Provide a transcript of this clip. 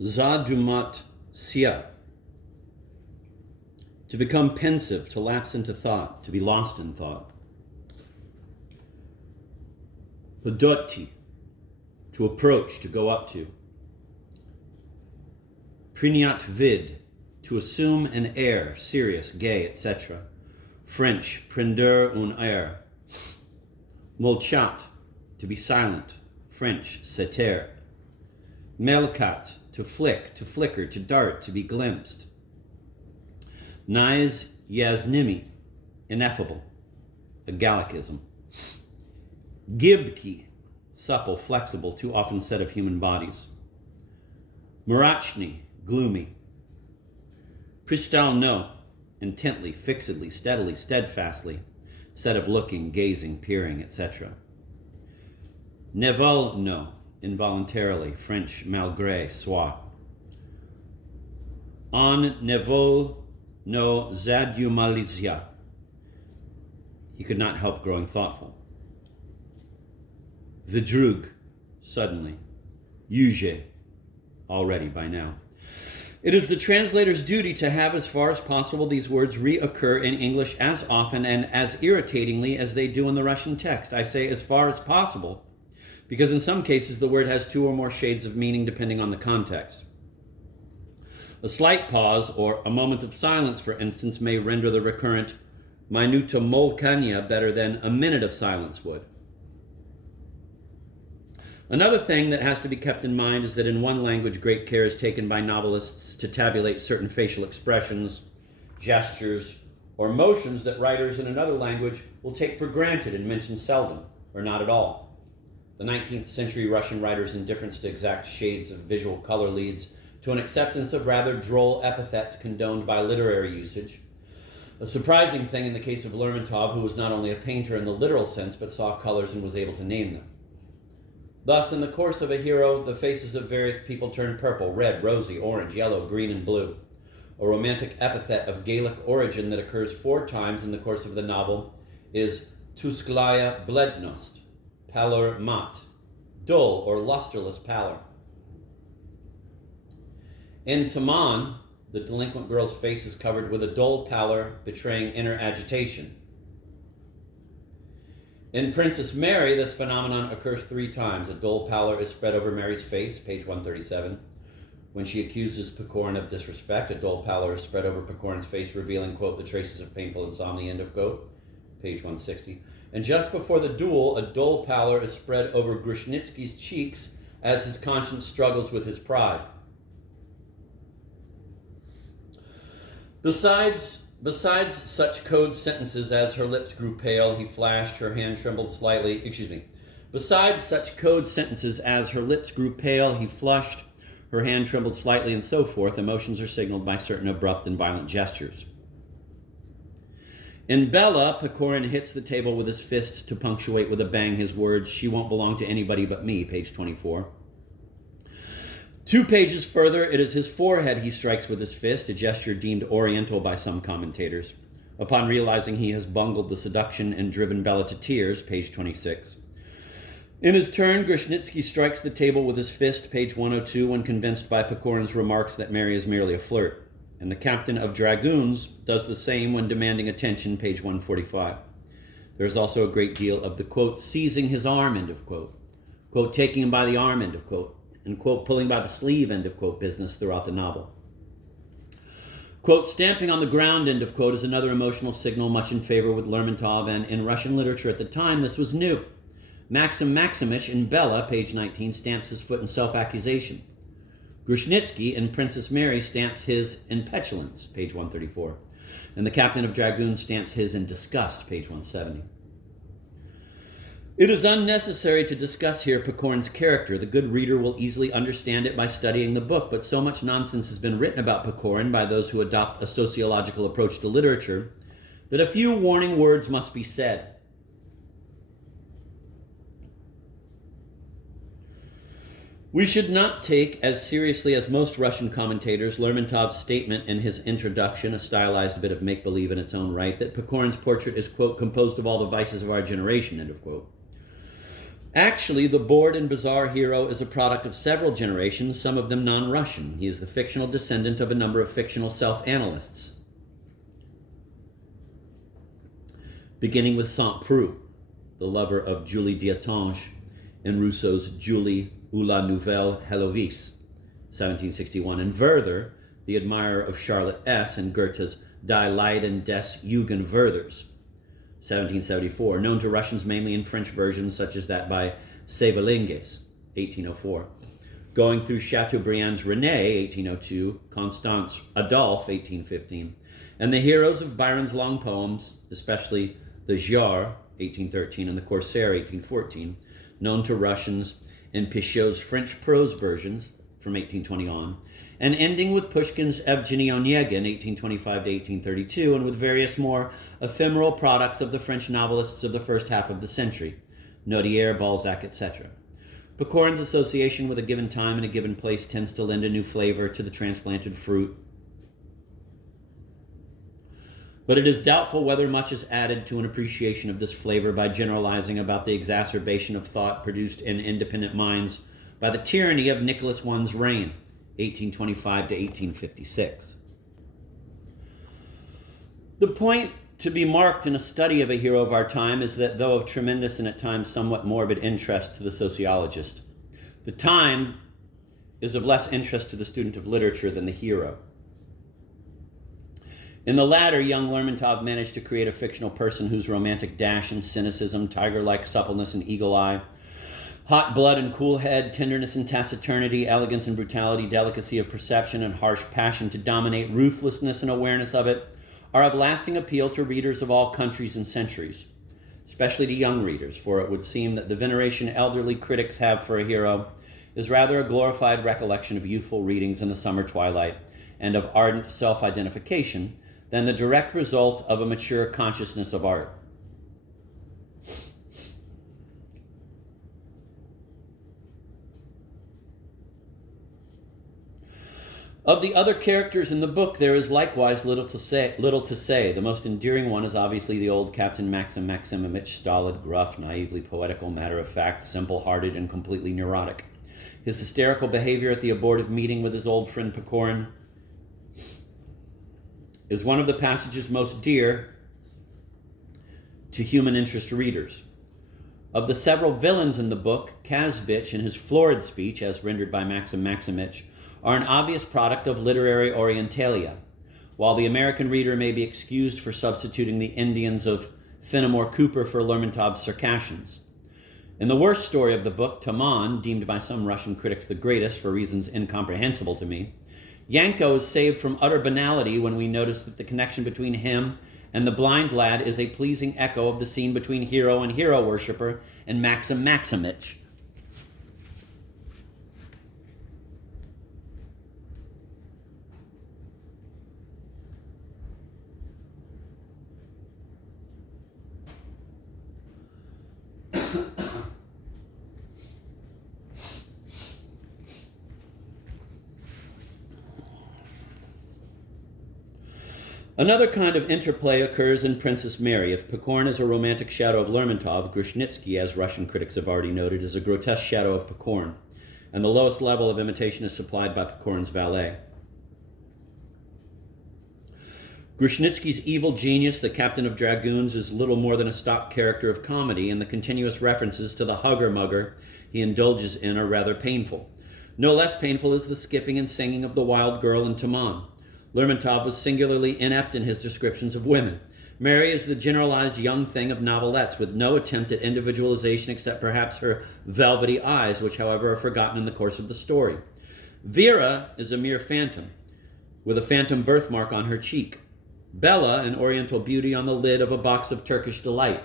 zadumat sia, to become pensive, to lapse into thought, to be lost in thought. Podoti, to approach, to go up to. Prinyat vid, to assume an air, serious, gay, etc. French, prender un air. Molchat, to be silent. French, seter. Melkat, to flick, to flicker, to dart, to be glimpsed. Nais yaznimi, ineffable, a Gallicism. Gibki, supple, flexible, too often said of human bodies. Murachni, gloomy. Pristalno, intently, fixedly, steadily, steadfastly, said of looking, gazing, peering, etc. Nevolno, involuntarily, French, malgré soi. On nevol no zadumalizia, he could not help growing thoughtful. Vidrug, suddenly. Yuge, already by now. It is the translator's duty to have, as far as possible, these words reoccur in English as often and as irritatingly as they do in the Russian text. I say as far as possible, because in some cases the word has two or more shades of meaning depending on the context. A slight pause, or a moment of silence, for instance, may render the recurrent minuta molkania better than a minute of silence would. Another thing that has to be kept in mind is that in one language, great care is taken by novelists to tabulate certain facial expressions, gestures, or motions that writers in another language will take for granted and mention seldom, or not at all. The 19th century Russian writer's indifference to exact shades of visual color leads to an acceptance of rather droll epithets condoned by literary usage. A surprising thing in the case of Lermontov, who was not only a painter in the literal sense, but saw colors and was able to name them. Thus, in the course of a hero, the faces of various people turn purple, red, rosy, orange, yellow, green, and blue. A romantic epithet of Gaelic origin that occurs 4 times in the course of the novel is tusklaya blednost, pallor mat, dull or lusterless pallor. In Taman, the delinquent girl's face is covered with a dull pallor betraying inner agitation. In Princess Mary, this phenomenon occurs 3 times. A dull pallor is spread over Mary's face, page 137. When she accuses Pechorin of disrespect, a dull pallor is spread over Pechorin's face, revealing, quote, the traces of painful insomnia, end of quote, page 160. And just before the duel, a dull pallor is spread over Grushnitsky's cheeks as his conscience struggles with his pride. Besides such code sentences as her lips grew pale, he flashed, her hand trembled slightly, Besides such code sentences as her lips grew pale, he flushed, her hand trembled slightly, and so forth, emotions are signaled by certain abrupt and violent gestures. In Bella, Pechorin hits the table with his fist to punctuate with a bang his words, she won't belong to anybody but me, page 24. 2 pages further, it is his forehead he strikes with his fist, a gesture deemed oriental by some commentators. Upon realizing he has bungled the seduction and driven Bella to tears, page 26. In his turn, Grushnitsky strikes the table with his fist, page 102, when convinced by Pechorin's remarks that Mary is merely a flirt. And the captain of dragoons does the same when demanding attention, page 145. There is also a great deal of the, quote, seizing his arm, end of quote, quote, taking him by the arm, end of quote, and, quote, pulling by the sleeve, end of quote, business throughout the novel. Quote, stamping on the ground, end of quote, is another emotional signal much in favor with Lermontov, and in Russian literature at the time, this was new. Maxim Maximich in Bella, page 19, stamps his foot in self-accusation. Grushnitsky in Princess Mary stamps his in petulance, page 134. And the captain of dragoons stamps his in disgust, page 170. It is unnecessary to discuss here Pechorin's character. The good reader will easily understand it by studying the book, but so much nonsense has been written about Pechorin by those who adopt a sociological approach to literature that a few warning words must be said. We should not take as seriously as most Russian commentators Lermontov's statement in his introduction, a stylized bit of make-believe in its own right, that Pechorin's portrait is, quote, composed of all the vices of our generation, end of quote. Actually, the bored and bizarre hero is a product of several generations, some of them non-Russian. He is the fictional descendant of a number of fictional self-analysts, beginning with Saint-Preux, the lover of Julie Dietange, in Rousseau's Julie ou la Nouvelle Héloïse, 1761, and Werther, the admirer of Charlotte S. in Goethe's Die Leiden des Jugend Werthers, 1774, known to Russians mainly in French versions such as that by Seyvalinges, 1804, going through Chateaubriand's René, 1802, Constance Adolphe, 1815, and the heroes of Byron's long poems, especially the Giaour, 1813, and the Corsair, 1814, known to Russians in Pichot's French prose versions from 1820 on, and ending with Pushkin's Evgeny Onegin, 1825 to 1832, and with various more ephemeral products of the French novelists of the first half of the century, Nodier, Balzac, etc. Pechorin's association with a given time and a given place tends to lend a new flavor to the transplanted fruit, but it is doubtful whether much is added to an appreciation of this flavor by generalizing about the exacerbation of thought produced in independent minds by the tyranny of Nicholas I's reign, 1825 to 1856. The point to be marked in a study of a hero of our time is that, though of tremendous and at times somewhat morbid interest to the sociologist, the time is of less interest to the student of literature than the hero. In the latter, young Lermontov managed to create a fictional person whose romantic dash and cynicism, tiger-like suppleness and eagle eye, hot blood and cool head, tenderness and taciturnity, elegance and brutality, delicacy of perception and harsh passion to dominate, ruthlessness and awareness of it, are of lasting appeal to readers of all countries and centuries, especially to young readers, for it would seem that the veneration elderly critics have for a hero is rather a glorified recollection of youthful readings in the summer twilight and of ardent self-identification than the direct result of a mature consciousness of art. Of the other characters in the book, there is likewise little to say. The most endearing one is obviously the old Captain Maxim Maximovich, stolid, gruff, naively poetical, matter-of-fact, simple-hearted, and completely neurotic. His hysterical behavior at the abortive meeting with his old friend Pechorin is one of the passages most dear to human interest readers. Of the several villains in the book, Kazbich in his florid speech, as rendered by Maxim Maximovich, are an obvious product of literary orientalia, while the American reader may be excused for substituting the Indians of Fenimore Cooper for Lermontov's Circassians. In the worst story of the book, Taman, deemed by some Russian critics the greatest for reasons incomprehensible to me, Yanko is saved from utter banality when we notice that the connection between him and the blind lad is a pleasing echo of the scene between hero and hero worshipper and Maxim Maximovich. Another kind of interplay occurs in Princess Mary. If Pechorin is a romantic shadow of Lermontov, Grushnitsky, as Russian critics have already noted, is a grotesque shadow of Pechorin, and the lowest level of imitation is supplied by Pechorin's valet. Grushnitsky's evil genius, the captain of dragoons, is little more than a stock character of comedy, and the continuous references to the hugger-mugger he indulges in are rather painful. No less painful is the skipping and singing of the wild girl in Taman. Lermontov was singularly inept in his descriptions of women. Mary is the generalized young thing of novelettes, with no attempt at individualization except perhaps her velvety eyes, which, however, are forgotten in the course of the story. Vera is a mere phantom, with a phantom birthmark on her cheek. Bella, an oriental beauty on the lid of a box of Turkish delight.